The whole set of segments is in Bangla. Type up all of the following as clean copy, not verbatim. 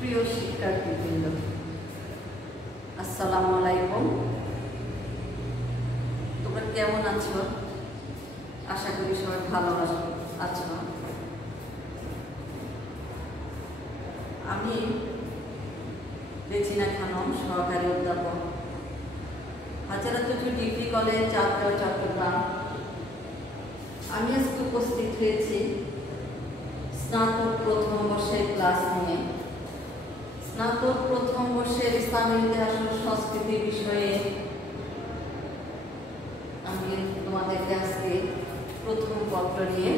সুপ্রিয় শিক্ষার্থীবৃন্দ, আসসালামু আলাইকুম। তোমরা কেমন আছো? আশা করি সবাই ভালো আছো। আমি রেজিনা খানম, সহকারী অধ্যাপক, হাজারাতুজু ডিগ্রি কলেজ, চাঁদগাঁও, চট্টগ্রাম। আমি আজকে উপস্থিত হয়েছি স্নাতক প্রথম বর্ষের ক্লাস নিয়ে। স্নাতক প্রথম বর্ষের ইসলামী ইতিহাস ও সংস্কৃতি বিষয়ে আমি তোমাদেরকে আজকে প্রথম পত্র নিয়ে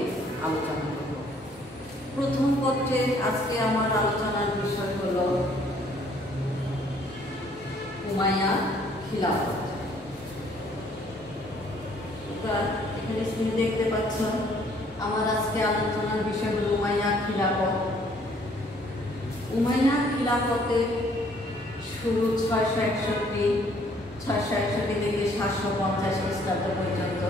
আলোচনা করব। প্রথম পত্রে আজকে আমার আলোচনার বিষয় হলো উমাইয়া খিলাফত। এখানে স্ক্রিনে দেখতে পাচ্ছ, আমার আজকে আলোচনার বিষয় হলো উমাইয়া খিলাফত। উমাইয়া খিলাফতের শুরু 661 থেকে 750 খ্রিস্টাব্দ পর্যন্ত।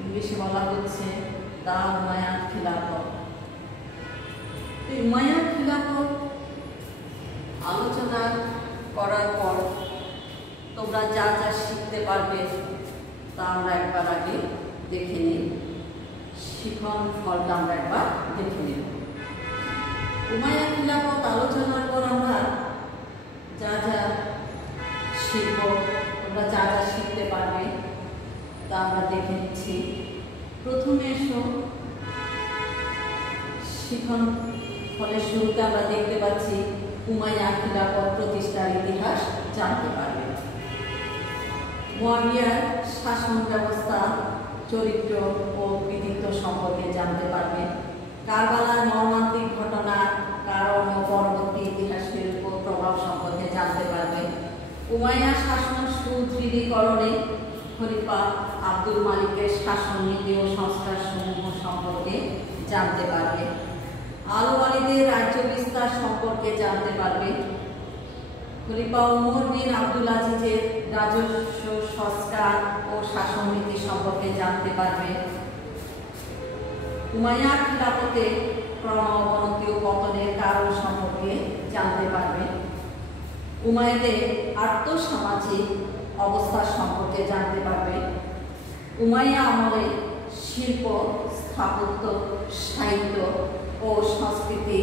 ইংলিশে বলা হচ্ছে দা উমাইয়া খিলাফত। উমাইয়া খিলাফত আলোচনা করার পর তোমরা যা যা শিখতে পারবে তা আমরা একবার আগে দেখে নিই। শিখন ফলটা আমরা একবার দেখে নিই। উমাইয়া খিলাফত আলোচনার পর আমরা যা যা শিখব, তোমরা যা যা শিখতে পারবে তা আমরা দেখে নিচ্ছি। প্রথমে এসো, শিখন ফলের শুরুতে আমরা দেখতে পাচ্ছি উমাইয়া খিলাফত প্রতিষ্ঠার ইতিহাস জানতে পারবে। মুয়াবিয়ার শাসন ব্যবস্থা, চরিত্র ও কৃতিত্ব সম্পর্কে জানতে পারবে। কারবালার মর্মান্তিক ঘটনা, কারণ ও পরবর্তী ইতিহাসের উপর প্রভাব সম্পর্কে জানতে পারবে। উমাইয়া শাসন সুদৃঢ়ীকরণে খলিফা আব্দুল মালিকের শাসন নীতি ও সংস্কার সমূহ সম্পর্কে জানতে পারবে। আল ওয়ালিদের রাজ্য বিস্তার সম্পর্কে জানতে পারবে। খলিফা ওমর বিন আব্দুল আজিজের রাজস্ব সংস্কার ও শাসন নীতি সম্পর্কে জানতে পারবে। উমাইয়া খিলাফতে ক্রমাবনতি ও পতনের কারণ সম্পর্কে জানতে পারবে। উমাইয়াদের আর্থসামাজিক অবস্থা সম্পর্কে জানতে পারবে। উমাইয়া আমলে শিল্প, স্থাপত্য, সাহিত্য ও সংস্কৃতি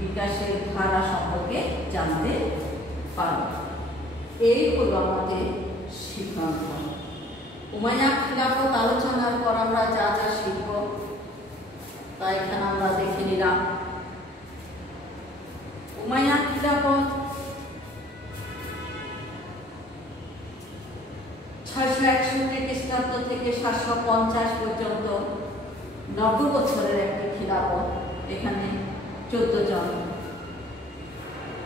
বিকাশের ধারা সম্পর্কে জানতে পারবে। এই হলো আমাদের শিখন। উমাইয়া খিলাফত আলোচনার পর আমরা যা যা শিখব তা এখানে আমরা দেখে নিলাম। উমাইয়া খিলাফত 661 খ্রিস্টাব্দ থেকে 750 পর্যন্ত 90 বছরের একটি খিলাফত। এখানে 14 জন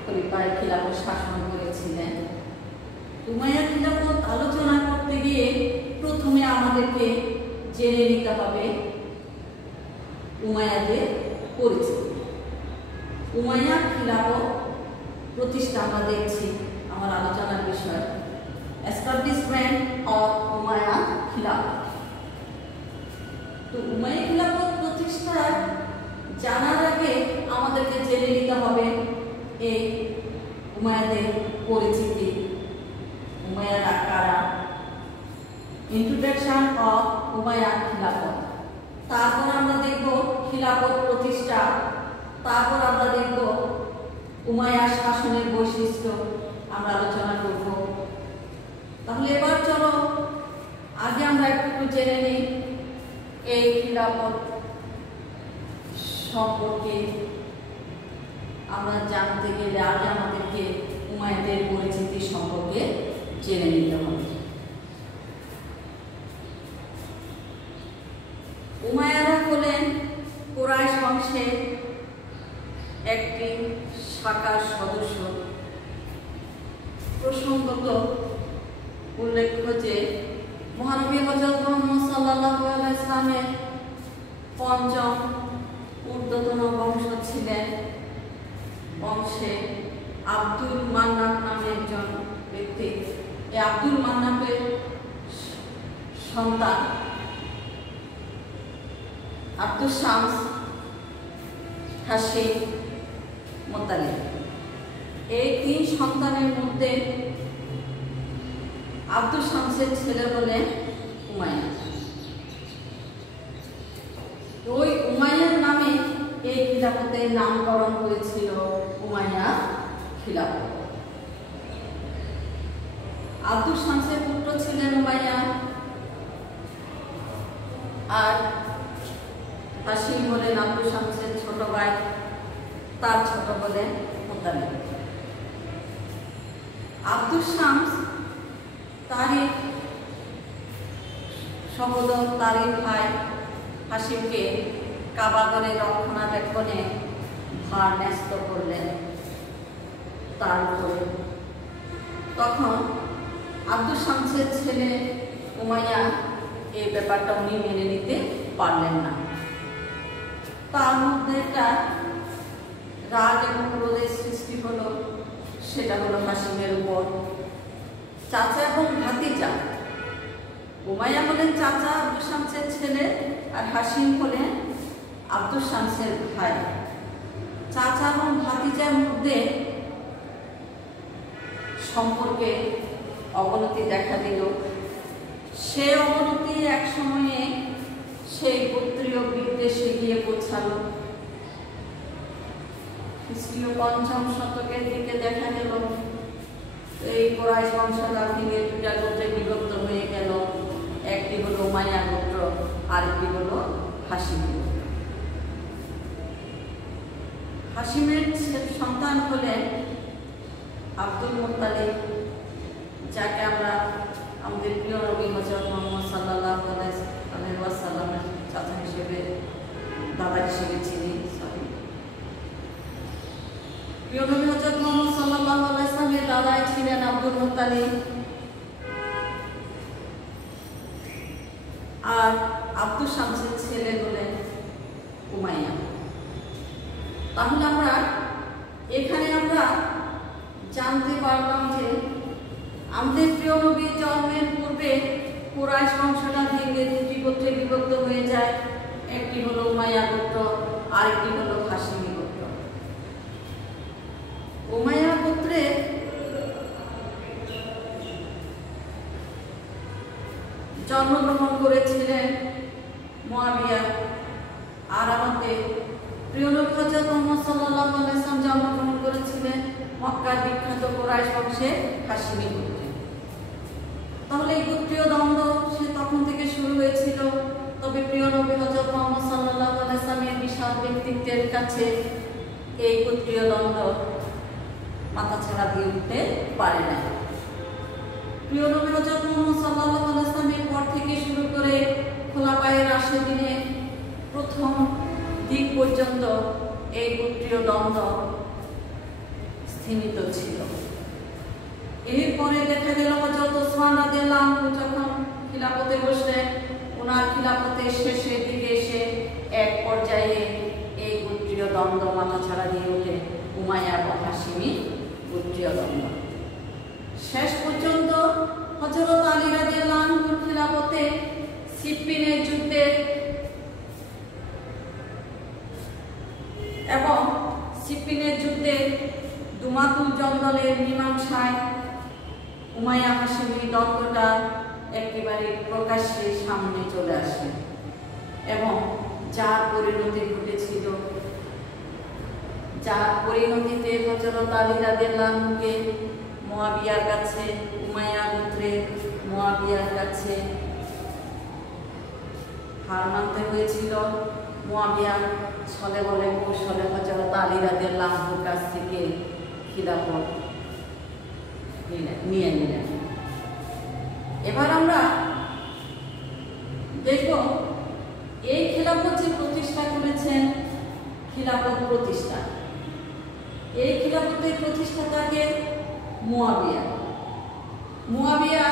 খলিফা খিলাফত শাসন করেছিলেন। উমাইয়া খিলাফত আলোচনা করতে গিয়ে প্রথমে আমাদেরকে জেনে নিতে হবে উমাইয়াদের পরিচিতি। উমাইয়া খিলাফত প্রতিষ্ঠা আমরা দেখছি আমার আলোচনার বিষয়, এস্টাবলিশমেন্ট অফ উমাইয়া খিলাফত। তো উমাইয়া খিলাফত প্রতিষ্ঠা জানার আগে আমাদেরকে জেনে নিতে হবে এই উমাইয়াদের পরিচিতি, উমাইয়ারা কারা, ইন্ট্রোডাকশন অফ উমাইয়া খিলাফত। তারপর আমরা দেখব খিলাফত প্রতিষ্ঠা, তারপর আমরা দেখব উমাইয়া শাসনের বৈশিষ্ট্য আমরা আলোচনা করব। তাহলে এবার চলো আগে আমরা একটু জেনে নিই এই খিলাফত সম্পর্কে। আমরা জানতে গেলে আগে আমাদেরকে উমাইয়াদের পরিচিতি সম্পর্কে জেনে নিতে হবে। উমাইয়ারা হলেন কুরাইশ বংশের একটি শাখার সদস্য। প্রসঙ্গত উল্লেখ্য যে মহানবী হযরত মুহাম্মদ সাল্লাল্লাহু আলাইহি ওয়াসাল্লামের পঞ্চম ঊর্ধ্বতন বংশ ছিলেন। বংশে আব্দুল মান্নাফ নামে একজন ব্যক্তি। এই আব্দুল মান্নাফের সন্তান আব্দুল শামস হাশিম, মুত্তালিব। এই 3 সন্তানের মধ্যে আব্দুল শামসের ছেলে বলে উমাইয়া। ওই উমাইয়ার নামে এই খিলাফতের নামকরণ হয়েছিল উমাইয়া খিলাফত। আব্দুল শামসের পুত্র ছিলেন উমাইয়া, আর হাশিম হলেন আব্দুল শামসের ছোট ভাই, তার ছোট বলেন মুত্তালিব। আব্দুল শামস তারই সহোদর, তারই ভাই হাশিমকে কাবাগরের রক্ষণাবেক্ষণে ভার ন্যস্ত করলেন তার উপরে। তখন আব্দুল শামসের ছেলে উমাইয়া এই ব্যাপারটা উনি মেনে নিতে পারলেন না। তার মধ্যে একটা রাগ এবং ক্রোধের সৃষ্টি হলো, সেটা হলো হাশিমের উপর। চাচা এবং ভাতিজা, উমাইয়া হলেন চাচা আব্দুল শামসের ছেলে, আর হাশিম হলেন আব্দুল শামসের ভাই। চাচা এবং ভাতিজার মধ্যে সম্পর্কে অবনতি দেখা দিল। সে অবনতি এক সময়ে সেই গোত্রীয় বিদ্বেষে গিয়ে পৌঁছালো। খ্রিস্টীয় 5ম শতকের দিকে দেখা গেল এই কুরাইশ বংশধর ভেঙে 2টা গোত্রে বিভক্ত হয়ে গেল। একটি হলো উমাইয়া গোত্র, আরেকটি হলো হাশিম গোত্র। হাশিমের সন্তান হলেন আব্দুল মুত্তালিব, যাকে আমরা আমাদের প্রিয় নবী হযরত মুহাম্মদ সাল্লাল্লাহু আলাইহি ওয়াসাল্লামের চাচা হিসেবে, দাদা হিসেবে চিনি। প্রিয় নবী হযরত মুহাম্মদ সাল্লাল্লাহু আলাইহি ওয়াসাল্লামের দাদাই ছিলেন আব্দুল মুত্তালিব, আর আব্দুল শামসের ছেলে হলেন উমাইয়া। তাহলে এখানে আমরা জানতে পারলাম যে আমাদের প্রিয় নবীর জন্মের পূর্বে কুরাইশ বংশটা ভেঙে 2টি গোত্রে বিভক্ত হয়ে যায়। একটি হলো উমাইয়া গোত্র, আরেকটি হলো হাশিমি গোত্র। উমাইয়া গোত্রে জন্মগ্রহণ করেছিলেন মুয়াবিয়া, আর আমাদের প্রিয় নবী হযরত মুহাম্মদ সাল্লাল্লাহু আলাইহি ওয়াসাল্লাম জন্মগ্রহণ করেছিলেন মক্কার বিখ্যাত কুরাইশ বংশের হাশিমি গোত্রে। তাহলে এই গোত্রীয় দ্বন্দ্ব সে তখন থেকে শুরু হয়েছিল। তবে প্রিয় নবী হযরত মুহাম্মদ সাল্লাল্লাহু আলাইহি ওয়াসাল্লামের বিশাল ব্যক্তিত্বের কাছে এই গোত্রীয় দ্বন্দ্ব মাথাছাড়া দিয়ে উঠতে পারে না। প্রিয় নবী হযরত মুহাম্মদ সাল্লাল্লাহু আলাইহি ওয়াসাল্লামের পর থেকে শুরু করে খোলাফায়ে রাশিদিনের প্রথম দিক পর্যন্ত এই গোত্রীয় দ্বন্দ্ব স্থিমিত ছিল। এরপরে দেখা গেল হযরত ওসমান রাদিয়াল্লাহু আনহু যখন খিলাফতে বসলেন, ওনার খিলাফতের শেষের দিকে এসে এক পর্যায়ে এই গোত্রীয় দ্বন্দ্ব মাথাছাড়া দিয়ে ওঠে, উমাইয়া এবং হাশিমি গোত্রীয় দ্বন্দ্ব। শেষ পর্যন্ত হযরত আলী রাদিয়াল্লাহু আনহুর খিলাফতে সিফফিনের যুদ্ধে এবং সিফফিনের যুদ্ধে দুমাতুল জঙ্গলের মীমাংসায় উমাইয়া হাশিমি দ্বন্দ্বটা একেবারে প্রকাশ্যে সামনে চলে আসে এবং যার পরিণতি ঘটেছিল, যার পরিণতিতে হযরত আলী রাদিয়াল্লাহু আনহুকে মুয়াবিয়ার কাছে, উমাইয়া গোত্রের মুয়াবিয়ার কাছে হার মানতে হয়েছিল। মুয়াবিয়া ছলে বলে কৌশলে হযরত আলী রাদিয়াল্লাহু আনহুর কাছ থেকে খিলাফত নিয়ে নিলেন। এবার আমরা দেখব এই খিলাফত যে প্রতিষ্ঠা করেছেন, খিলাফত প্রতিষ্ঠা, এই খিলাফতের প্রতিষ্ঠাতাকে মুয়াবিয়া। মুয়াবিয়া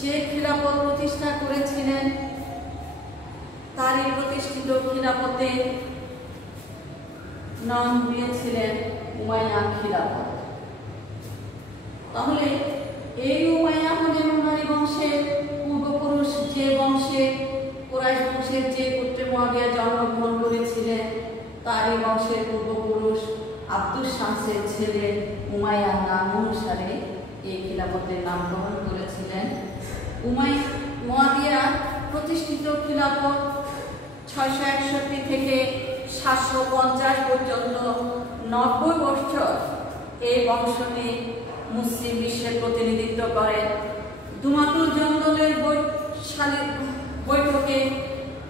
যে খিলাফত প্রতিষ্ঠা করেছিলেন, তারই প্রতিষ্ঠিত খিলাফতে নাম দিয়েছিলেন উমাইয়া খিলাফত। তাহলে এই উমাইয়া হলেন উমাইয়া বংশের পূর্বপুরুষ, যে বংশে কুরাইশ বংশের যে গোত্রে মুয়াবিয়া জন্মগ্রহণ করেছিলেন তারই বংশের পূর্বপুরুষ আব্দুস শামসের ছেলে উমাইয়ার নাম অনুসারে এই খিলাফতের নামকরণ করেছিলেন। মুয়াবিয়া প্রতিষ্ঠিত খিলাফত 661 থেকে 750 পর্যন্ত 90 বছর এই বংশটি মুসলিম বিশ্বের প্রতিনিধিত্ব করেন। দুমাতুল জঙ্গলের বৈঠকে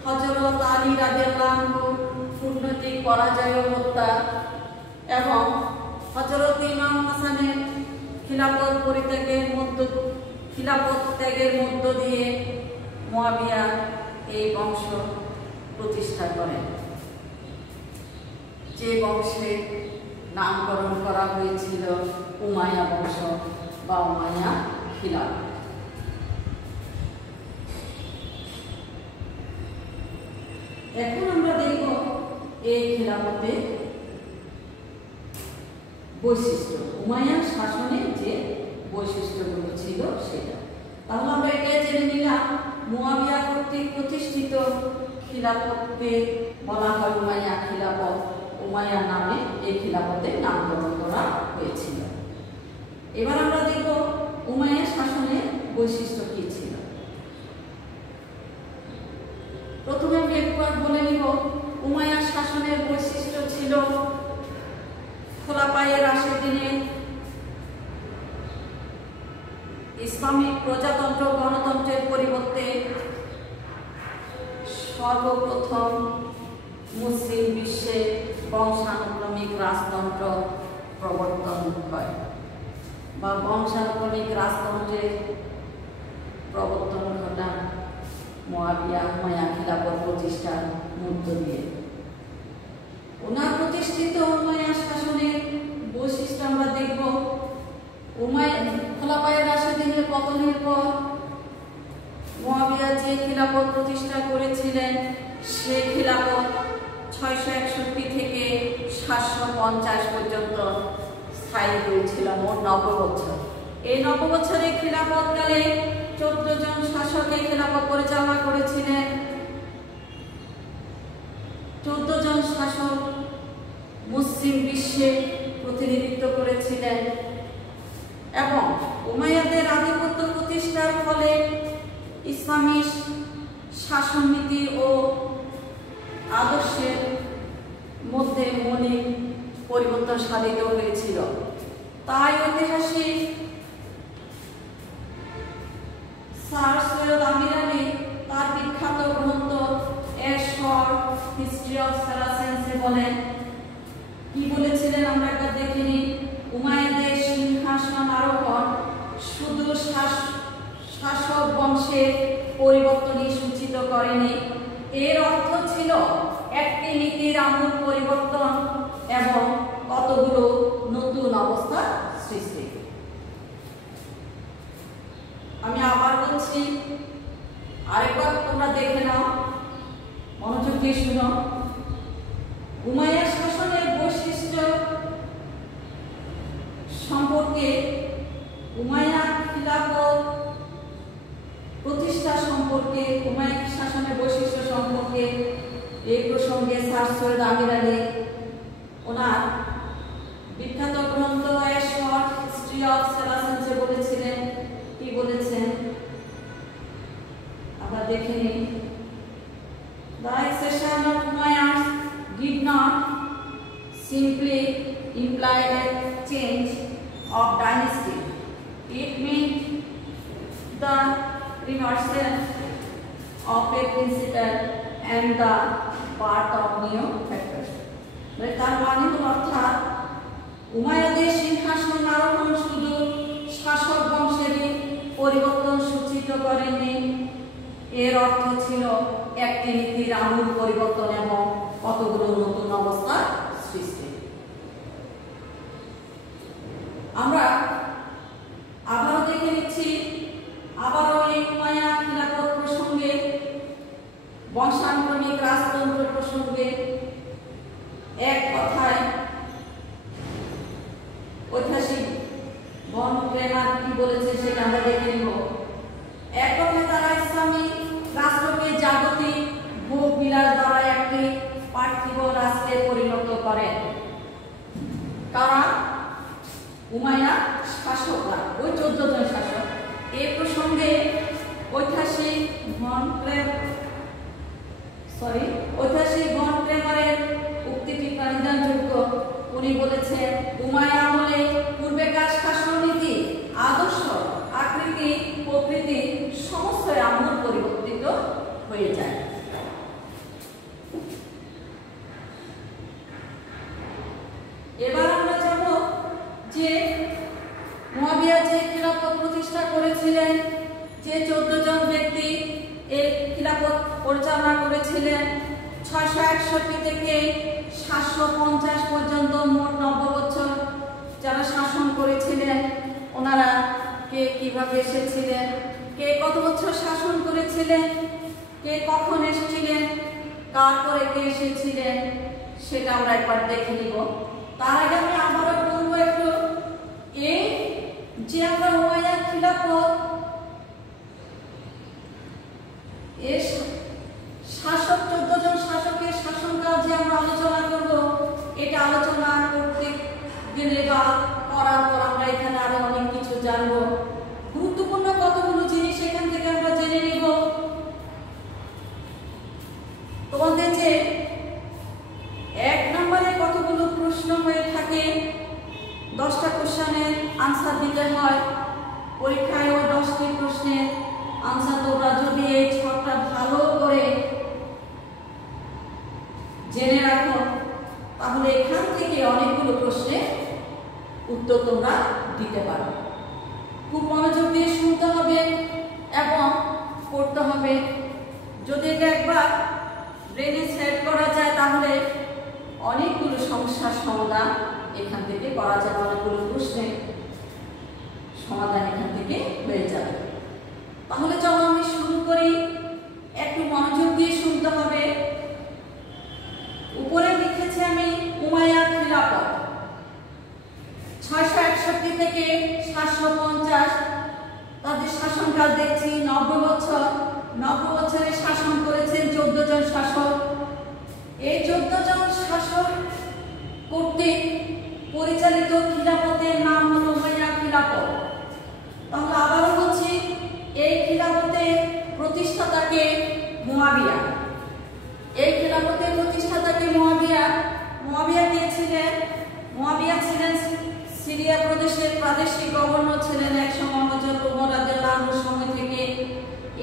হযরত আলী রাদিয়াল্লাহু আনহু কূটনৈতিক পরাজয় ও হত্যা এবং হযরত ইমাম হাসানের খিলাফত ত্যাগের মধ্য দিয়ে মুয়াবিয়া এই বংশ প্রতিষ্ঠা করেন, যে বংশের নামকরণ করা হয়েছিল উমাইয়া বংশ বা উমাইয়া খিলাফত। এখন আমরা দেখব এই খিলাফতের বৈশিষ্ট্য, উমাইয়ার শাসনের যে বৈশিষ্ট্যগুলো ছিল সেটা। তাহলে আমরা এটাই জেনে নিলাম মুয়াবিয়া কর্তৃক প্রতিষ্ঠিত খিলাফতকে বলা হয় উমাইয়া খিলাফত। উমাইয়া নামে এই খিলাফতের নামকরণ করা হয়েছিল। এবার আমরা দেখব উমাইয়া শাসনের বৈশিষ্ট্য কি ছিল। প্রথমে আমি একবার বলে নিব উমাইয়া শাসনের বৈশিষ্ট্য ছিল খোলাফায়ে রাশিদিনের ইসলামিক প্রজাতন্ত্র গণতন্ত্রের পরিবর্তে সর্বপ্রথম মুসলিম বিশ্বে বংশানুক্রমিক রাজতন্ত্র প্রবর্তন হয় বা বংশানুক্রমিক রাজতন্ত্রের প্রবর্তন ঘটান মুয়াবিয়া উমাইয়া খিলাফত প্রতিষ্ঠার মধ্য দিয়ে। ওনার প্রতিষ্ঠিত উমাইয়া শাসনের বৈশিষ্ট্য আমরা দেখব। খোলাফায়ে রাশিদিনের পতনের পর মুয়াবিয়া যে খিলাফত প্রতিষ্ঠা করেছিলেন সে খিলাফত 661 থেকে 750 পর্যন্ত স্থায়ী হয়েছিল, মোট 90 বছর। এই 90 বছরের খিলাফতকালে 14 জন শাসক এই খিলাফত পরিচালনা করেছিলেন। 14 জন শাসক মুসলিম বিশ্বে প্রতিনিধিত্ব করেছিলেন এবং উমাইয়াদের আধিপত্য প্রতিষ্ঠার ফলে ইসলামী শাসননীতি ও আদর্শের মধ্যে মৌলিক পরিবর্তন সাধিত হয়েছিল। তাই ঐতিহাসিক স্যার সৈয়দ আমির আলী তার বিখ্যাত গ্রন্থ এ শর্ট হিস্ট্রি অফ সারাসেন্সে বলেন, কি বলেছিলেন আমরা একবার দেখে নিই। উমাইয়াদের সিংহাসন আরোহণ শুধু শাসক বংশের পরিবর্তনই সূচিত করেনি, এর অর্থ ছিল একটি নীতির আমূল পরিবর্তন এবং কতগুলো নতুন অবস্থার সৃষ্টি। আমি আবার বলছি, আরেকবার তোমরা দেখে নাও, মনোযোগ দিয়ে শুনো। উমাইয়া শাসনের বৈশিষ্ট্য সম্পর্কে, উমাইয়া খিলাফত প্রতিষ্ঠা সম্পর্কে, উমাইয়া শাসনের বৈশিষ্ট্য সম্পর্কে এই প্রসঙ্গে স্যার সৈয়দ আমির আলী ওনার বিখ্যাত গ্রন্থ এ শর্ট হিস্ট্রি অফ সারাসেন্সে বলেছিলেন। কি বলেছেন আমরা দেখে নিই। The accession of Umayyads did not simply imply a change of dynasty. It meant the reversal of a principle and the birth of new factors. তার মানে হল অর্থাৎ উমাইয়াদের সিংহাসন আরোহণ শুধু শাসক বংশেরই পরিবর্তন সূচিত করেনি, এর অর্থ ছিল একটি নীতির আমূল পরিবর্তন এবং কতগুলো নতুন অবস্থার সৃষ্টি। আমরা আবারও দেখে নিচ্ছি, আবারও এই উমাইয়া খিলাফত প্রসঙ্গে, বংশানুক্রমিক রাজতন্ত্র প্রসঙ্গে এক কথায় ঐতিহাসিক ভন ক্রেমার কি বলেছে সেটা আমরা দেখে নিব। এক কথায় তারা ইসলামী রাষ্ট্রকে জাগতিক ভোগ বিলাস দ্বারা একটি পার্থিব রাষ্ট্রে পরিণত করেন। কারা? উমাইয়া শাসকরা, ওই 14 জন শাসক। এই প্রসঙ্গে ঐতিহাসিক ভন ক্রেমারের উক্তিটি প্রাণীদানযোগ্য। উনি বলেছেন, উমাইয়া আমলে পূর্বেকার শাসননীতি, আদর্শ, আকৃতি, প্রকৃতি সমস্তই আমূল পরিবর্তিত হয়ে যায়। এবার আমরা যাব যে মুয়াবিয়া যে খিলাফত প্রতিষ্ঠা করেছিলেন, যে 14 জন ব্যক্তি এই খিলাফত পরিচালনা করেছিলেন, 661 থেকে 750 পর্যন্ত মোট 90 বছর যারা শাসন করেছিলেন, ওনারা কে কিভাবে এসেছিলেন, কে কত বছর শাসন করেছিলেন, কে কখন এসেছিলেন, কার পরে কে এসেছিলেন, সেটা আমরা একবার দেখে নিব। তার আগে আমি আবারও বলবো একটু, এই যে আমরা উমাইয়া খিলাফত এর শাসক 14 জন শাসকের শাসনকাল যে আমরা আলোচনা করব, এটা আলোচনা করতে গেলে বা করার পর আমরা এখানে আরো অনেক কিছু জানবো। গুরুত্বপূর্ণ কতগুলো জিনিস এখান থেকে আমরা জেনে নিব। তোমাদের যে 1 নম্বরে কতগুলো প্রশ্ন হয়ে থাকে, 10টা কোশ্চেনের আনসার দিতে হয় পরীক্ষায়। ওই 10টি প্রশ্নের আনসার তোমরা যদি এই ছকটা ভালো করে জেনে রাখো, তাহলে এখান থেকে অনেকগুলো প্রশ্নের উত্তর তোমরা দিতে পারো। খুব মনোযোগ দিয়ে শুনতে হবে এবং পড়তে হবে। যদি এটা একবার ব্রেনে সেট করা যায়, তাহলে অনেকগুলো সমস্যার সমাধান এখান থেকে করা যাবে, অনেকগুলো প্রশ্নের সমাধান এখান থেকে হয়ে যাবে। তাহলে চলো আমি শুরু করি। একটু মনোযোগ দিয়ে শুনতে হবে। উপরে লিখেছি আমি উমাইয়া খিলাফত 661 থেকে 750, তাদের শাসনকাল দেখছি 90 বছর। 90 বছরে শাসন করেছেন 14 জন শাসক। এই 14 জন শাসক কর্তৃক পরিচালিত খিলাফতের নাম হলো উমাইয়া খিলাফত। তাহলে আবারও বলছি, এই খিলাফতের প্রতিষ্ঠাতাকে মুয়াবিয়া। এই খিলাফতের প্রতিষ্ঠাতাকে মুয়াবিয়া। মুয়াবিয়া কে ছিলেন? মুয়াবিয়া ছিলেন সিরিয়া প্রদেশের প্রাদেশিক গভর্নর ছিলেন এক সময় হযরত ওমর রাদিয়াল্লাহু আনহুর সময় থেকে।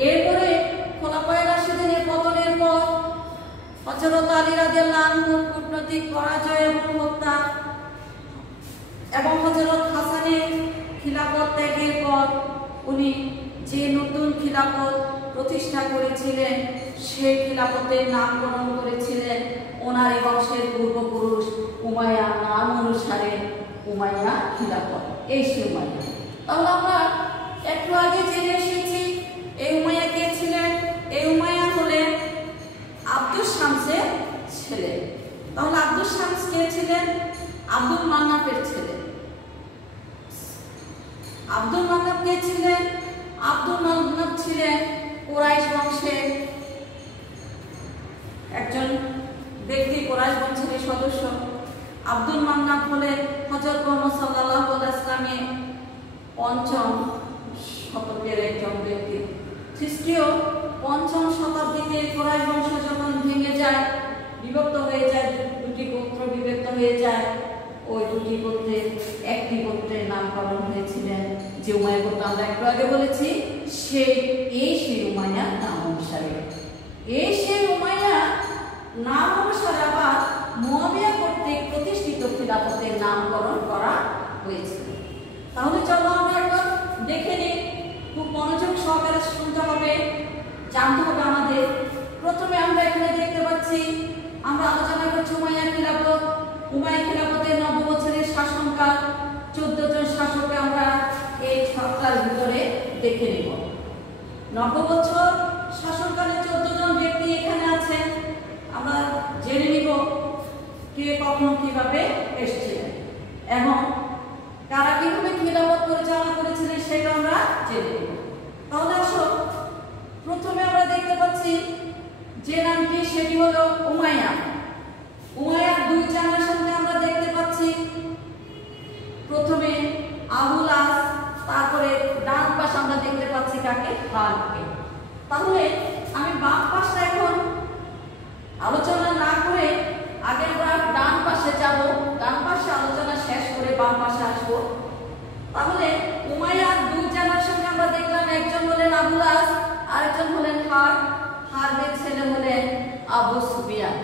এরপরে খোলাফায়ে রাশিদিনের পতনের পর হযরত আলী রাদিয়াল্লাহু আনহুর কূটনৈতিক পরাজয় এবং হত্যা এবং হযরত হাসানের খিলাফত ত্যাগের পর উনি যে নতুন খিলাফত প্রতিষ্ঠা করেছিলেন, সেই খিলাফতের নামকরণ করেছিলেন ওনার বংশের পূর্বপুরুষ উমাইয়া নাম অনুসারে উমাইয়া খিলাফত। এই সে উমাইয়া। তাহলে আমরা একটু আগে জেনে এসেছি এই উমাইয়া কে ছিলেন। এই উমাইয়া হলেন আব্দুস শামসের ছেলে। তাহলে আব্দুস শামস কে ছিলেন? আব্দুল মান্নাফের ছেলে। আব্দুল মান্নাফ কে ছিলেন? আব্দুল মান্নাফ ছিলেন কুরাইশ বংশের একজন ব্যক্তি, কুরাইশ বংশের সদস্য। আব্দুল মান্নাফ হলেন হযরত মুহাম্মদ সাল্লাল্লাহু আলাইহি ওয়াসাল্লামের 5ম শতকের একজন ব্যক্তি। খ্রিস্টীয় 5ম শতাব্দীতে কুরাইশ বংশ যখন ভেঙে যায়, বিভক্ত হয়ে যায়, দুটি গোত্র বিভক্ত হয়ে যায়, ওই দুটি গোত্রের একটি গোত্রের নামকরণ হয়েছিলেন যে উমাইয়া গোত্র আমরা একটু আগে বলেছি, সেই উমাইয়া নাম অনুসারে। এই সেই উমাইয়া নাম অনুসারে আবার মুয়াবিয়া কর্তৃক প্রতিষ্ঠিত খিলাফতের নামকরণ করা হয়েছে। তাহলে চলো আমরা একবার দেখে নিই। খুব মনোযোগ সহকারে শুনতে হবে, জানতে হবে আমাদের। প্রথমে আমরা এখানে দেখতে পাচ্ছি, আমরা আলোচনা করছি উমাইয়া খিলাফত। উমাইয়া খিলাফতের 90 বছরের শাসনকাল, 14 জন শাসককে আমরা এই ছকটার ভিতরে দেখে নিব। 90 বছর শাসনকালে 14 জন ব্যক্তি এখানে আছেন। আমরা জেনে নিব কে কখন কিভাবে এসেছিলেন এবং কারা কিভাবে খিলাফত পরিচালনা করেছিলেন সেটা আমরা জেনে নিব। তাহলে আসো, প্রথমে আমরা দেখতে পাচ্ছি যে নামটি, সেটি হলো উমাইয়া। উমাইয়ার দুই চাচার প্রথমে আবুল আস, তারপরে ডান পাশে আমরা দেখতে পাচ্ছি কাকে? খালকে। তাহলে আমি বাম পাশটা এখন আলোচনা না করে আগে আমরা ডান পাশে যাব, ডান পাশে আলোচনা শেষ করে বাম পাশে আসব। তাহলে উমাইয়ার দুই জেনারেশনকে আমরা দেখলাম, একজন হলেন আবুল আস, আরেকজন হলেন হারবের ছেলে হলেন আবু সুফিয়ান।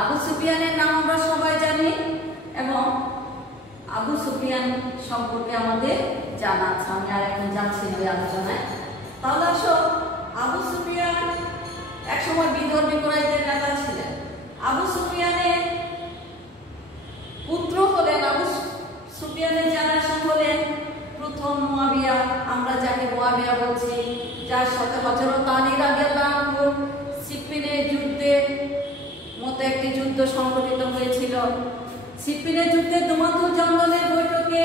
আবু সুফিয়ানের নাম আমরা সবাই জানি এবং আবু সুফিয়ান সম্পর্কে আমাদের জানা আছে। আমি আর এখন যাচ্ছি না এই আলোচনায়। তাহলে আসো, আবু সুফিয়ান একসময় বিধর্মী কুরাইশদের নেতা ছিলেন। আবু সুফিয়ানের পুত্র হলেন, আবু সুফিয়ানের জেনারেশন হলেন প্রথম মুয়াবিয়া, আমরা যাকে মুয়াবিয়া বলছি, যার সাথে হযরত আলী রাদিয়াল্লাহু আনহু সিফিনের যুদ্ধের মতো একটি যুদ্ধ সংঘটিত হয়েছিল। সিফিনের যুদ্ধে দুমাতুল জঙ্গলের বৈঠকে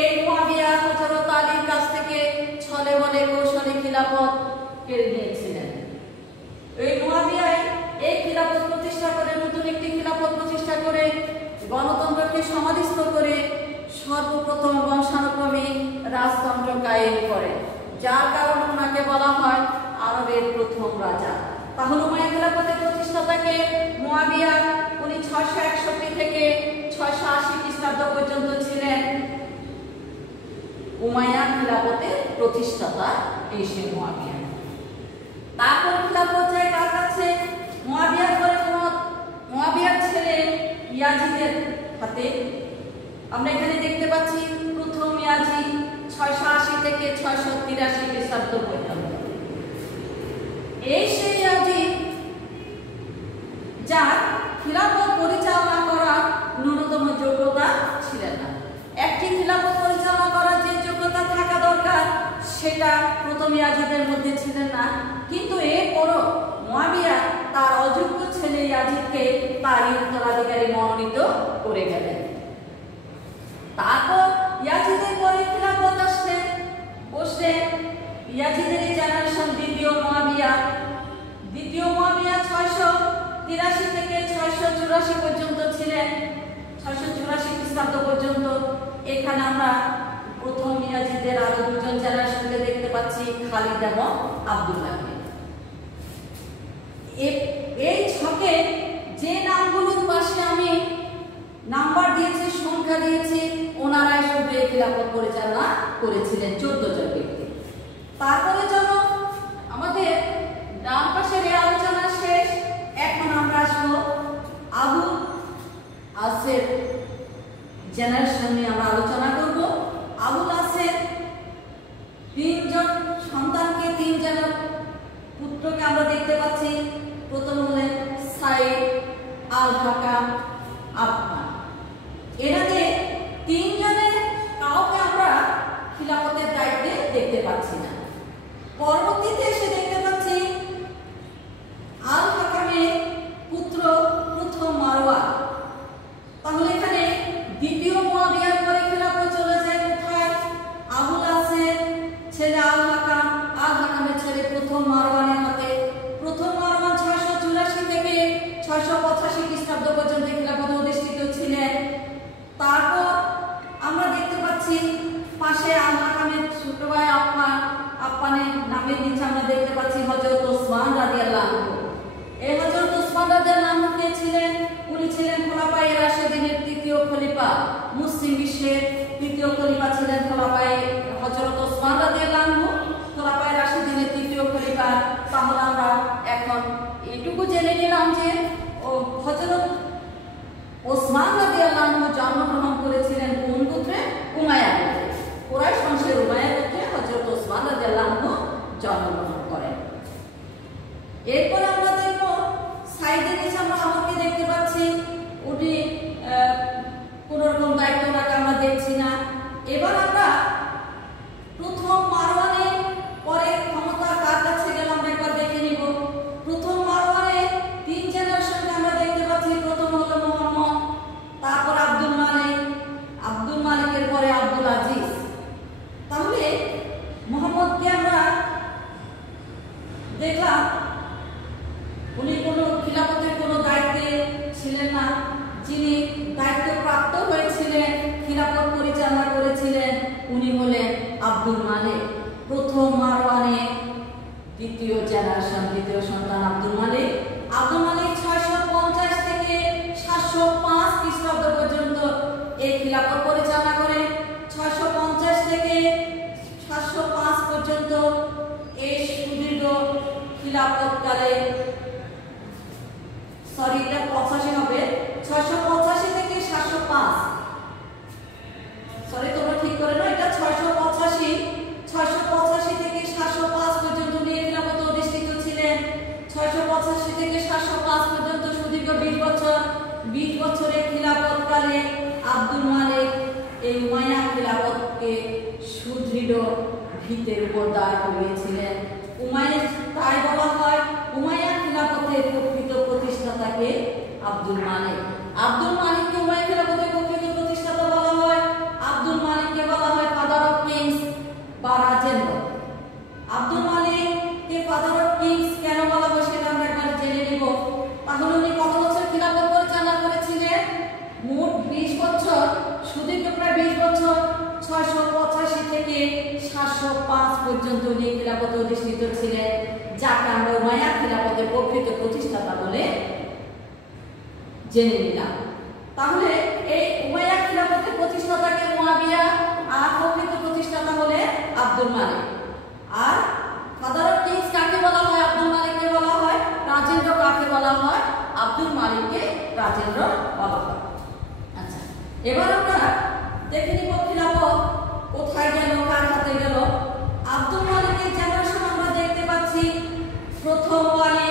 এই মুয়াবিয়া হযরত আলীর কাছ থেকে ছলে বলে কৌশলে খিলাফত কেড়ে নিয়েছিলেন। এই মুয়াবিয়ায় এই খিলাফত প্রতিষ্ঠা করে, নতুন একটি খিলাফত প্রতিষ্ঠা করে গণতন্ত্রকে সমাধিস্থ করে সর্বপ্রথম বংশানুক্রমিক রাজতন্ত্র কায়েম করে, যার কারণে ওনাকে বলা হয় আরবের প্রথম রাজা। তাহলে উমাইয়া খিলাফতের প্রতিষ্ঠাতাকে মুয়াবিয়া, উনি 661 থেকে 680 খ্রিস্টাব্দ পর্যন্ত ছিলেন উমাইয়া খিলাফতের প্রতিষ্ঠাতা, এই সে মুয়াবিয়া। তারপর খিলাফত যায় কার কাছে? মুয়াবিয়ার পরে মুয়াবিয়ার ছেলে ইয়াজিদের হাতে। আমরা এখানে দেখতে পাচ্ছি প্রথম ইয়াজিদ 680 থেকে 683 খ্রিস্টাব্দ পর্যন্ত। এই সেই ইয়াজিদ যার খিলাফত পরিচালনা করার ন্যূনতম যোগ্যতা ছিলেন না। একটি খিলাফত পরিচালনা করার যে যোগ্যতা থাকা দরকার সেটা প্রথম ইয়াজিদের মধ্যে ছিলেন না, কিন্তু এরপরও মুয়াবিয়া তার অযোগ্য ছেলে ইয়াজিদকে তার উত্তরাধিকারী মনোনীত করে গেলেন। তারপর ইয়াজিদের পরে খিলাফত বসলেন ইয়াজিদের এই জেনারেশন দ্বিতীয় মুয়াবিয়া। দ্বিতীয় মুয়াবিয়া 683 থেকে 684 পর্যন্ত ছিলেন, 684 খ্রিস্টাব্দ পর্যন্ত। এখানে আমরা প্রথম ইয়াজিদের আরো দুজন জেনারেশনকে দেখতে পাচ্ছি, খালিদ এবং আব্দুল্লাহকে। এই ছকে যে নামগুলোর পাশে আমি নাম্বার দিয়েছি, সংখ্যা দিয়েছি, ওনারাই শুধু এই খিলাফত পরিচালনা করেছিলেন, 14 জন ব্যক্তি। তারপরে যেন আমাদের ডান পাশের এই আলোচনা শেষ। এখন আমরা আসবো আবু আসের জেনারেশন নিয়ে আমরা আলোচনা করব। আবুল আসের 3 জন সন্তানকে, 3 জন পুত্রকে আমরা দেখতে পাচ্ছি। প্রথম হলেন সাইদ, আল হাকাম, আফফান। এনাদের 3 জনের কাউকে আমরা খিলাফতের দায়িত্বে দেখতে পাচ্ছি না। পরবর্তীতে এসে দেখতে পাচ্ছি আল হাকামের পুত্র প্রথম মারওয়ান। তাহলে এখানে দ্বিতীয় মুয়াবিয়ার পরে খিলাফত চলে যায় কোথায়? আবুল আসের ছেলে আল হাকাম, আল হাকামের ছেলে প্রথম মারওয়ানের হাতে। প্রথম মারওয়ান 684 থেকে 685 খ্রিস্টাব্দ পর্যন্ত খিলাফত অধিষ্ঠিত ছিলেন। তারপর আমরা দেখতে পাচ্ছি পাশে আল হাকামের ছোট ভাই আফফানের নামের নিচে আমরা দেখতে পাচ্ছি হযরত ওসমান রাদিয়াল্লাহু আনহু। এই হযরত ওসমান রাদিয়াল্লাহু আনহু কে ছিলেন? উনি ছিলেন খোলাফায়ে রাশিদিনের 3য় খলিফা, মুসলিম বিশ্বের 3য় খলিফা ছিলেন খোলাফায়ে হযরত ওসমান রাদিয়াল্লাহু আনহু, খোলাফায়ে রাশিদিনের 3য় খলিফা। তাহলে আমরা এখন এটুকু জেনে নিলাম যে হযরত ওসমান রাদিয়াল্লাহু আনহু জন্মগ্রহণ করেছিলেন কোন গোত্রে? উমাইয়া গোত্রে। কুরাইশ বংশের উমাইয়া গোত্রে হযরত ওসমান রাদিয়াল্লাহু আনহু জন্মগ্রহণ করেন। এরপর আমরা দেখব সাইদের নিচে আমরা আমাকে দেখতে পাচ্ছি, উনি কোন রকম দায়িত্ব রাখা আমরা দেখছি না। এবার আমরা প্রথম মারওয়ানের পরে ক্ষমতা কার কাছে গেল আমরা একবার দেখে নিব। প্রথম মারওয়ানের 3 জেনারেশনকে আমরা দেখতে পাচ্ছি। প্রথম হলো মুহাম্মদ, তারপর আব্দুল মালিক, আব্দুল মালিকের পরে আব্দুল আজিজ। তাহলে মুহাম্মদকে আমরা দেখলাম উনি কোনো খিলাফতের কোনো দায়িত্বে ছিলেন না। যিনি দায়িত্ব প্রাপ্ত হয়েছিলেন খিলাফত প্রথম মারওয়ানের দ্বিতীয় জেনারেশন, দ্বিতীয় সন্তান আব্দুল মালিক। আব্দুল মালিক 650 থেকে 705 খ্রিস্টাব্দ পর্যন্ত এই খিলাফত পরিচালনা করে। 650 থেকে 705 পর্যন্ত এই সুদীর্ঘ খিলাফত কালে, সরি এটা 85 হবে, 685 থেকে 705, সরি তোমরা ঠিক করে নাও, এটা 685 থেকে 705 পর্যন্ত নিয়ে খিলাফত অধিষ্ঠিত ছিলেন। 685 থেকে 705 পর্যন্ত সুদীর্ঘ 20 বছরের খিলাফত কালে আব্দুল মালিক এই উমাইয়া খিলাফতকে সুদৃঢ় ভিতের উপর দাঁড় করিয়েছিলেন। তাই বলা হয় উমাইয়া খিলাফতের প্রকৃত প্রতিষ্ঠাতাকে আব্দুল মালিক। আব্দুল মালিককে উমাইয়া খিলাফতের প্রকৃত প্রতিষ্ঠাতা বলা হয়। আব্দুল মালিককে বলা হয় ফাদার অফ কিংস বা রাজেন্দ্র। আব্দুল মালিককে ফাদার অফ কিংস কেন বলা হয় সেটা আমরা একবার জেনে নিব। তাহলে উনি কত বছর খিলাফত পরিচালনা করেছিলেন? মোট 20 বছর, সুদীর্ঘ প্রায় 20 বছর। 685 থেকে 705 পর্যন্ত উনি খিলাফতে অধিষ্ঠিত ছিলেন, যাকে আমরা উমাইয়া খিলাফতের প্রকৃত প্রতিষ্ঠাতা বলে জেনে নিলাম। তাহলে এই উমাইয়া খিলাফতের প্রতিষ্ঠাতাকে মুয়াবিয়া, আর প্রকৃত প্রতিষ্ঠাতা বলে আব্দুল মালিক। আর ফাদার অফ কিংস কাকে বলা হয়? আব্দুল মালিককে বলা হয়। রাজেন্দ্র কাকে বলা হয়? আব্দুল মালিককে রাজেন্দ্র বলা হয়। আচ্ছা, এবার আমরা দেখে নিব খিলাফত কোথায় গেল, কার হাতে গেল। আব্দুল মালিকের জেনারেশন আমরা দেখতে পাচ্ছি প্রথম ওয়ালি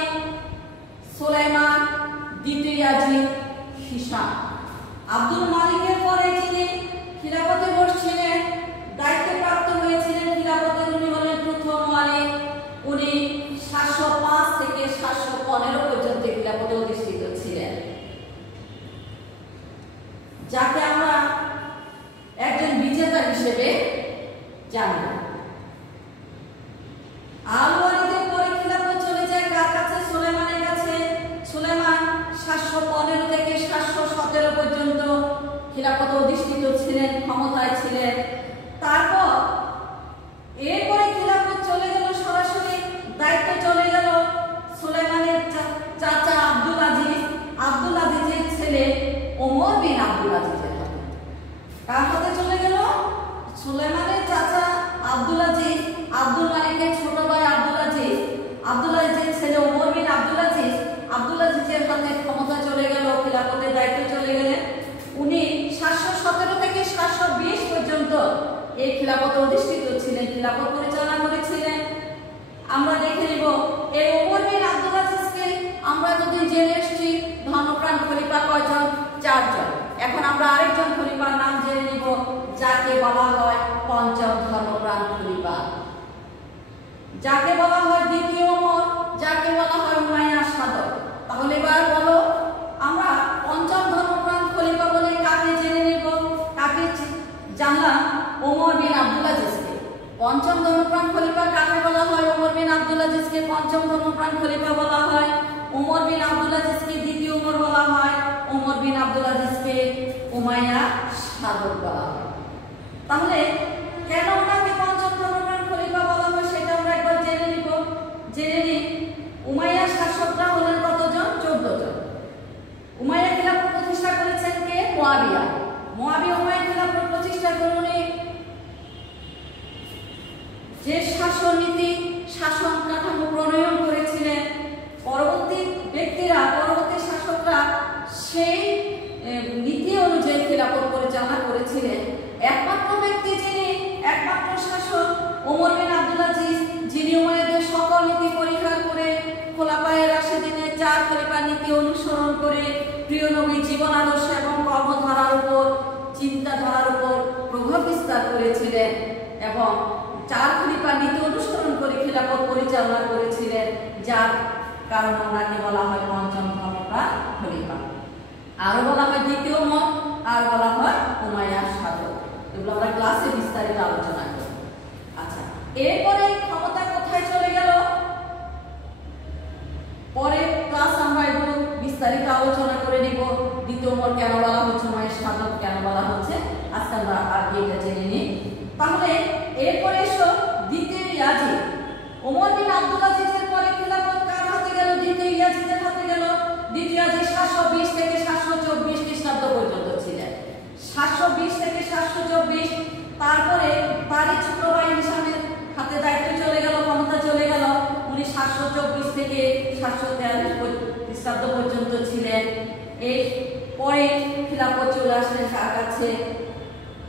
সুলাইমান, দ্বিতীয় ইয়াজিদ, হিশাম। আব্দুল মালিকের পরে যিনি খিলাফতে বসছিলেন, দায়িত্বপ্রাপ্ত হয়েছিলেন খিলাফতের, উনি হলেন প্রথম ওয়ালি। উনি 705 থেকে 715 পর্যন্ত খিলাফতে অধিষ্ঠিত ছিলেন, যাকে আমরা একজন বিজেতা হিসেবে জানব। আল ওয়ালিদের পরে খিলাফত চলে যায় কার কাছে? সুলাইমানের কাছে। সুলাইমান 715 থেকে 717 পর্যন্ত খিলাফতে অধিষ্ঠিত ছিলেন, ক্ষমতায় ছিলেন। তারপর এরপরে খিলাফত চলে গেল, সরাসরি দায়িত্ব চলে গেল সুলাইমানের চাচা আব্দুল আজিজ, আব্দুল আজিজের ছেলে ওমর বিন আব্দুল আজিজের হাতে। কার হাতে চলে গেল? সুলাইমানের চাচা আব্দুল আজিজ, আব্দুল মালিকের ছোট ভাই আব্দুল আজিজ, আব্দুল আজিজের ছেলে ওমর বিন আব্দুল আজিজ, আব্দুল আজিজের হাতে ক্ষমতা চলে গেল, খিলাফতের দায়িত্ব চলে গেলেন। উনি 717 থেকে 720 পর্যন্ত এই খিলাফতে অধিষ্ঠিত ছিলেন, খিলাফত পরিচালনা করেছিলেন। আমরা দেখে নিব এই ওমর বিন আব্দুল আজিজকে আমরা যদি জেনে এসেছি ধর্মপ্রাণ খলিফা কয়জন? 4 জন। এখন আমরা আরেকজন খলিফার নাম জেনে নিব, যাকে বলা হয় পঞ্চম ধর্মপ্রাণ খলিফা, যাকে বলা হয় দ্বিতীয় ওমর, যাকে বলা হয় উমাইয়া সাদক। তাহলে এবার বলো আমরা পঞ্চম ধর্মপ্রাণ খলিফা বলে কাকে জেনে নিব? কাকে জানলাম? ওমর বিন আব্দুল আজিজকে। পঞ্চম ধর্মপ্রাণ খলিফা কাকে বলা হয়? ওমর বিন আব্দুল আজিজকে পঞ্চম ধর্মপ্রাণ খলিফা বলা হয়। ওমর বিন আব্দুল আজিজকে দ্বিতীয় ওমর বলা হয়। ওমর বিন আব্দুল আজিজকে উমাইয়া সাদক বলা হয়। তাহলে কেন ওনাকে পঞ্চম ধর্মপ্রাণ খলিফা বলা হয় সেটা আমরা একবার জেনে নিব। জেনে নিই উমাইয়া শাসকরা হলেন কতজন? 14 জন। উমাইয়া খিলাফত প্রতিষ্ঠা করেছেন কে? মুয়াবিয়া। মুয়াবিয়া উমাইয়া খিলাফত প্রতিষ্ঠা করে যে শাসন নীতি, শাসন কাঠামো প্রণয়ন করেছিলেন, পরবর্তী ব্যক্তিরা, পরবর্তী শাসকরা সেই নীতি অনুযায়ী খিলাফত পরিচালনা করেছিলেন। একমাত্র ব্যক্তি যিনি, একমাত্র শাসক ওমর বিন আব্দুল আজিজ, যিনি উমাইয়াদের সকল নীতি পরীক্ষা করে খোলাফায়ে রাশিদিনের 4 খলিফার নীতি অনুসরণ করে প্রিয় নবীর জীবন আদর্শ এবং কর্মধারার উপর, চিন্তাধারার উপর প্রভাব বিস্তার করেছিলেন এবং 4 খলিফার নীতি অনুসরণ করে খিলাফত পরিচালনা করেছিলেন, যার কারণে ওনাকে বলা হয় পঞ্চম ধর্মপ্রাণ খলিফা। আরো বলা হয় দ্বিতীয় ওমর, আর বলা হয় উমাইয়া সাদক। এগুলো আমরা ক্লাসে বিস্তারিত আলোচনা করব। আচ্ছা, এরপরে ক্ষমতা কোথায় চলে গেল? পরে ক্লাস আমরা এগুলো বিস্তারিত আলোচনা করে নিব। দ্বিতীয় ওমর কেন বলা হচ্ছে, উমাইয়া সাদক কেন বলা হচ্ছে, আজকে আমরা আগে এটা জেনে নিই। তাহলে এরপরে এসো দ্বিতীয় ইয়াজিদ। ওমর বিন আব্দুল আজিজের পরে খিলাফত কার হাতে গেল? দ্বিতীয় ইয়াজিদের হাতে গেল। দ্বিতীয় ইয়াজিদ 720 থেকে 724 খ্রিস্টাব্দ পর্যন্ত ছিলেন। 720 থেকে 724। তারপরে তারই ছোট ভাই হিসামের হাতে দায়িত্ব চলে গেল, ক্ষমতা চলে গেল। উনি 724 থেকে 743 খ্রিস্টাব্দ পর্যন্ত ছিলেন। এর পরে খিলাফত চলে আসলেন কার কাছে?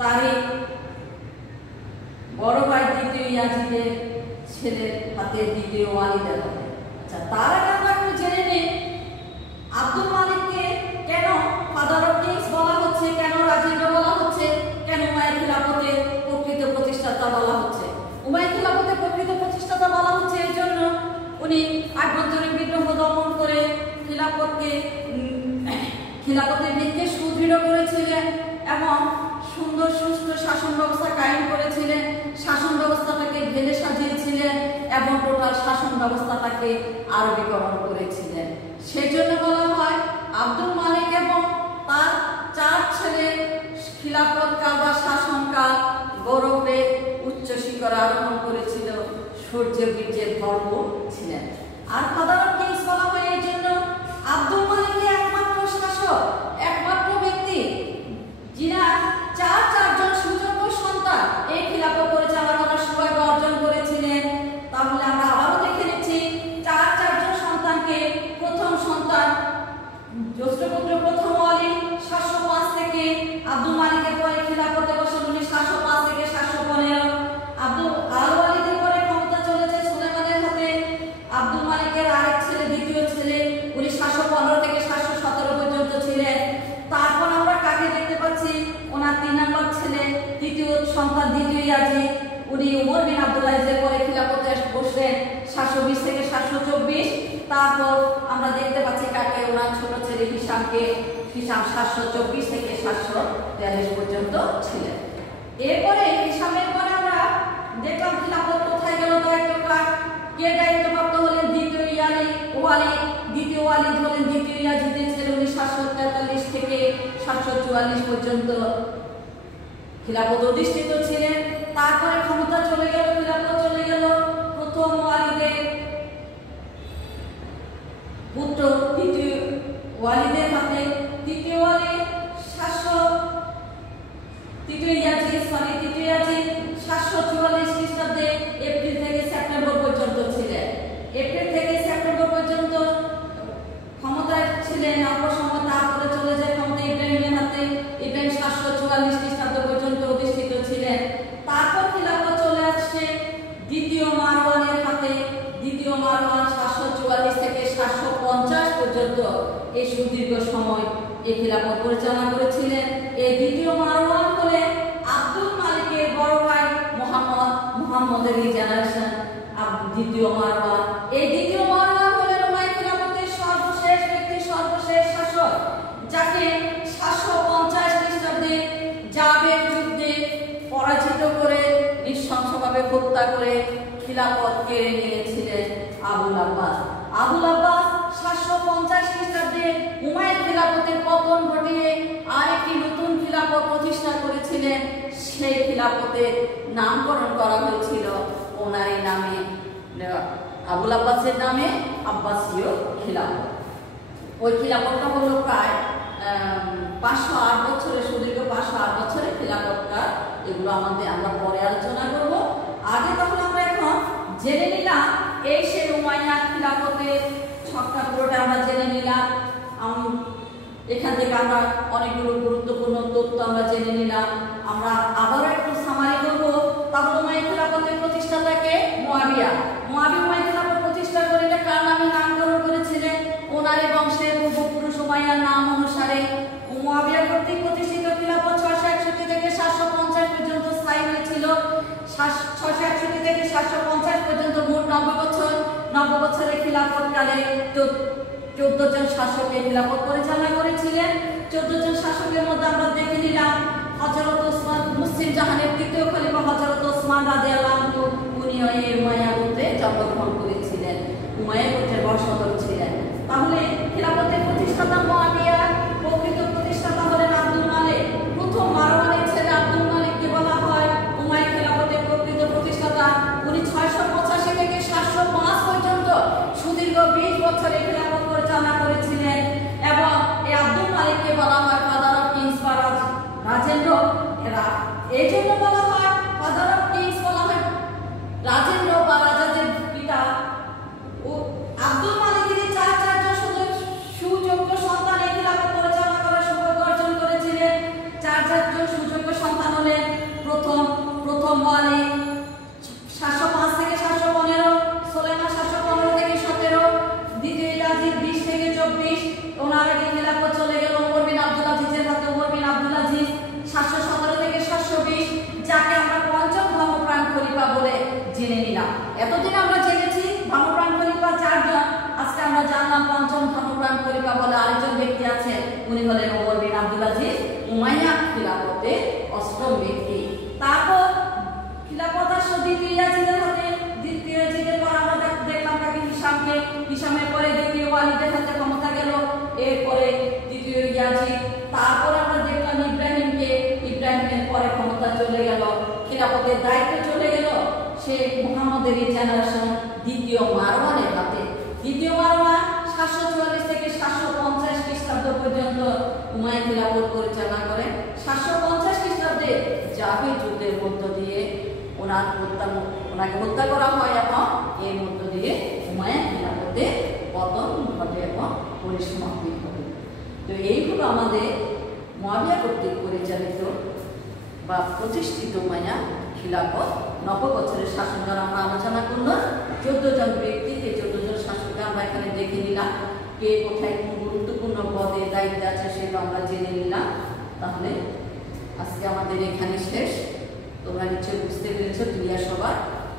তারই বড় ভাই দ্বিতীয় ইয়াজিদের ছেলের হাতে, দ্বিতীয় ওয়ালিদের হাতে। আচ্ছা, তার আগে আমরা একটু জেনে নিই আব্দুল মালিককে কেন ফাদার অফ কিংস বলা হচ্ছে, কেন রাজেন্দ্র বলা হচ্ছে, কেন উমাইয়াদ খিলাফতের প্রকৃত প্রতিষ্ঠাতা বলা হচ্ছে। উমাইয়াদ খিলাফতের প্রকৃত প্রতিষ্ঠাতা বলা হচ্ছে এই জন্য উনি আভ্যন্তরীণ বিদ্রোহ দমন করে খিলাফতের ভিতকে সুদৃঢ় করেছিলেন এবং সুন্দর সুস্থ শাসন ব্যবস্থা কায়েম করেছিলেন। শাসন ব্যবস্থাটাকে ঢেলে সাজিয়েছিলেন এবং টোটাল শাসন ব্যবস্থাটাকে আরবীকরণ করেছিলেন। সেই জন্য বলা হয় আব্দুল মালিক এবং তার 4 ছেলে খিলাফত কাল বা শাসনকাল গৌরবে উচ্চ শিখর আরোহণ করেছিল, সূর্য বীর্যের ভরপুর ছিলেন। আর ফাদার অফ কিংস বলা হয় এই জন্য আব্দুল মালিক একমাত্র শাসক, একমাত্র ব্যক্তি যিনি চারজন সুযোগ্য সন্তান এই খিলাফত পরিচালনা করার সৌভাগ্য অর্জন করেছিলেন। তাহলে আমরা আবারও দেখে নিচ্ছি চারজন সন্তানকে। প্রথম সন্তান জ্যেষ্ঠ পুত্র প্রথম ওয়ালি 705 থেকে, আব্দুল মালিকের পরে খিলাফতে বসেন উনি 705 থেকে 715। আব্দুল আল ওয়ালিদের পরে ক্ষমতা চলেছে সুলেমানের হাতে। আব্দুল মালিকের আরেক ছেলে দ্বিতীয় ছেলে উনি 715 থেকে 717 পর্যন্ত ছিলেন। তারপর আমরা কাকে দেখতে পাচ্ছি? ওনার 3 নম্বর ছেলে তৃতীয় সন্তান দ্বিতীয় ইয়াজিদ, উনি ওমর বিন আব্দুল আজিজের পরে খিলাফতে বসলেন 720 থেকে 724। তারপর আমরা দেখতে পাচ্ছি কাকে? ওনার ছোট ছেলে হিশামকে। হিশাম 724 থেকে 743 পর্যন্ত ছিলেন। এরপরে হিশামের পরে আমরা দেখলাম খিলাফত কোথায় গেল? দায়িত্ব কার? কে দায়িত্বপ্রাপ্ত হলেন? দ্বিতীয় ওয়ালিদ। দ্বিতীয় ওয়ালিদ হলেন দ্বিতীয় ইয়াজিদের ছেলে। উনি 743 থেকে 744 পর্যন্ত খিলাফত অধিষ্ঠিত ছিলেন। তারপরে ক্ষমতা চলে গেল, খিলাফত চলে গেল প্রথম ওয়ালিদের পুত্র তৃতীয় ওয়ালিদের হাতে। তৃতীয় ওয়ালিদ তৃতীয় ইয়াজিদ 744 খ্রিস্টাব্দে এপ্রিল থেকে সেপ্টেম্বর পর্যন্ত ছিলেন। এপ্রিল থেকে সেপ্টেম্বর পর্যন্ত ক্ষমতায় ছিলেন। অপসময় তারপরে চলে যায় ক্ষমতা ইব্রাহিমের হাতে। ইব্রাহিম 744 খ্রিস্টাব্দ পর্যন্ত অধিষ্ঠিত ছিলেন। তারপর খিলাফত চলে আসছে দ্বিতীয় মারওয়ানের হাতে। দ্বিতীয় মারওয়ান 744 থেকে 750 পর্যন্ত এই সুদীর্ঘ সময় এই খিলাফত পরিচালনা করেছিলেন। এই দ্বিতীয় মারওয়ান হলেন আব্দুল মালিকের বড় ভাই মুহাম্মদের জেনারেশন দ্বিতীয় মারওয়ান। এই দ্বিতীয় মারওয়ান হলেন উমাইয়াদ খিলাফতের সর্বশেষ ব্যক্তি, সর্বশেষ শাসক, যাকে 750 খ্রিস্টাব্দে জাবের যুদ্ধে পরাজিত করে নৃশংসভাবে হত্যা করে খিলাফত কেড়ে নিয়েছিলেন আবুল আব্বাস। আবুল আব্বাস 750 খ্রিস্টাব্দে উমাইয়াদ খিলাফতের পতন ঘটিয়ে আরেকটি নতুন খিলাফত প্রতিষ্ঠা করেছিলেন। সেই খিলাফতের নামকরণ করা হয়েছিল ওনারই নামে, আবুল আব্বাসের নামে আব্বাসীয় খিলাফত। ওই খিলাফতটা হলো প্রায় 508 বছরের, সুদীর্ঘ 508 বছরের খিলাফতটা। এগুলো আমরা পরে আলোচনা করব। আগে তাহলে আমরা এখন জেনে নিলাম এই সেই উমাইয়াদ খিলাফতের ছকটা পুরোটা আমরা জেনে নিলাম। এখান থেকে আমরা অনেকগুলো গুরুত্বপূর্ণ তথ্য আমরা জেনে নিলাম। আমরা আবারও একটু সামারি করব। তাহলে উমাইয়াদ খিলাফতের প্রতিষ্ঠাতাকে মুয়াবিয়া উমাইয়াদ খিলাফত প্রতিষ্ঠা করে কার নামে নামকরণ করেছিলেন? ওনারই বংশের পূর্বপুরুষ উমাইয়ার নাম অনুসারে মুয়াবিয়া কর্তৃক প্রতিষ্ঠিত খিলাফত 661 থেকে 750 পর্যন্ত স্থায়ী হয়েছিল। 661 থেকে 750 পর্যন্ত মোট 90 বছরের খিলাফত কালে 14 জন শাসক এই খিলাফত পরিচালনা করেছিলেন। 14 জন শাসকের মধ্যে আমরা দেখে নিলাম হযরত ওসমান, মুসলিম জাহানের তৃতীয় খলিফা হযরত ওসমান রাদিয়াল্লাহু আনহু, উনি উমাইয়া গোত্রে জন্মগ্রহণ করেছিলেন, উমাইয়া গোত্রের বংশধর ছিলেন। তাহলে খিলাফতের প্রতিষ্ঠাতা মুয়াবিয়া, প্রকৃত প্রতিষ্ঠাতা হলেন আব্দুল মালিক। প্রথম মারওয়ানের ছেলে আব্দুল মালিককে বলা হয় উমাইয়া খিলাফতের প্রকৃত প্রতিষ্ঠাতা। উনি 600 ওনার আগে খিলাফত চলে গেল ওমর বিন আব্দুল আজিজের হাতে। ওমর বিন আব্দুল আজিজ 717 থেকে 720, যাকে আমরা পঞ্চম ধর্মপ্রাণ খলিফা বলে জেনে নিলাম। এতদিন আমরা জেনেছি ধর্মপ্রাণ খলিফা 4 জন, আজকে আমরা জানলাম পঞ্চম ধর্মপ্রাণ খলিফা বলে আরেকজন ব্যক্তি আছে, উনি হলেন ওমর বিন আব্দুল আজিজ, উমাইয়া খিলাফতের 8ম ব্যক্তি। তারপর খিলাফত আসলো দ্বিতীয় ইয়াজিদের হাতে। দ্বিতীয় ইয়াজিদের পর আমরা দেখলাম তাকে হিশামের পরে দ্বিতীয় ওয়ালিদের হাতে ক্ষমতা গেল, এরপরে দ্বিতীয় ইয়াজিদ। তারপর আমরা দেখলাম ইব্রাহিমকে, ইব্রাহিমের পরে ক্ষমতা চলে গেল, খিলাফতের দায়িত্ব চলে গেল সে মুহাম্মদের জেনারেশন দ্বিতীয় মারওয়ানের হাতে। দ্বিতীয় মারওয়ান 744 থেকে 750 খ্রিস্টাব্দ পর্যন্ত উমাইয়া খিলাফত পরিচালনা করে। 750 খ্রিস্টাব্দে জাহির যুদ্ধের মধ্য দিয়ে ওনাকে হত্যা করা হয় এবং এর মধ্য দিয়ে উমাইয়া খিলাফতের পতন ঘটে এবং পরিসমাপ্তি ঘটে। তো এই হলো আমাদের মুয়াবিয়া কর্তৃক পরিচালিত বা প্রতিষ্ঠিত উমাইয়া খিলাফত। 90 বছরের শাসনকাল আমরা আলোচনা করলাম। 14 জন ব্যক্তি, এই 14 জন শাসককে আমরা এখানে দেখে নিলাম, কে কোথায় কোন গুরুত্বপূর্ণ পদে দায়িত্বে আছে সেটা আমরা জেনে নিলাম। তাহলে আজকে আমাদের এখানে শেষ। তোমরা নিশ্চয়ই বুঝতে পেরেছো, ক্লিয়ার সবার।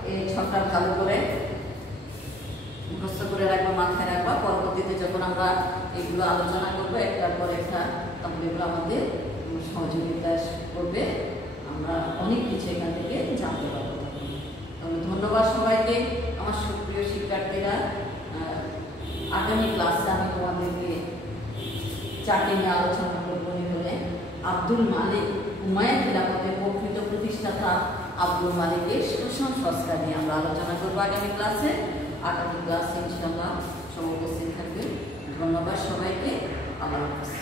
এই ছকটা ভালো করে মুখস্থ করে রাখবা, মাথায় রাখবা। পরবর্তীতে যখন আমরা এগুলো আলোচনা করবো একটার পর একটা, তখন এগুলো আমাদের সহযোগিতা করবে, আমরা অনেক কিছু এখান থেকে জানতে পারবো। তবে ধন্যবাদ সবাইকে। আমার সুপ্রিয় শিক্ষার্থীরা, আগামী ক্লাসে আমি তোমাদেরকে যাকে নিয়ে আলোচনা করবো হলে আব্দুল মালিক, উমাইয়া খিলাফতের প্রকৃত প্রতিষ্ঠাতা আব্দুল মালিকের শোষণ সংস্কার নিয়ে আমরা আলোচনা করবো আগামী ক্লাসে। আগামী ক্লাসে ইনশাআল্লাহ সবাই উপস্থিত থাকবে। ধন্যবাদ সবাইকে। আল্লাহ হাফেজ।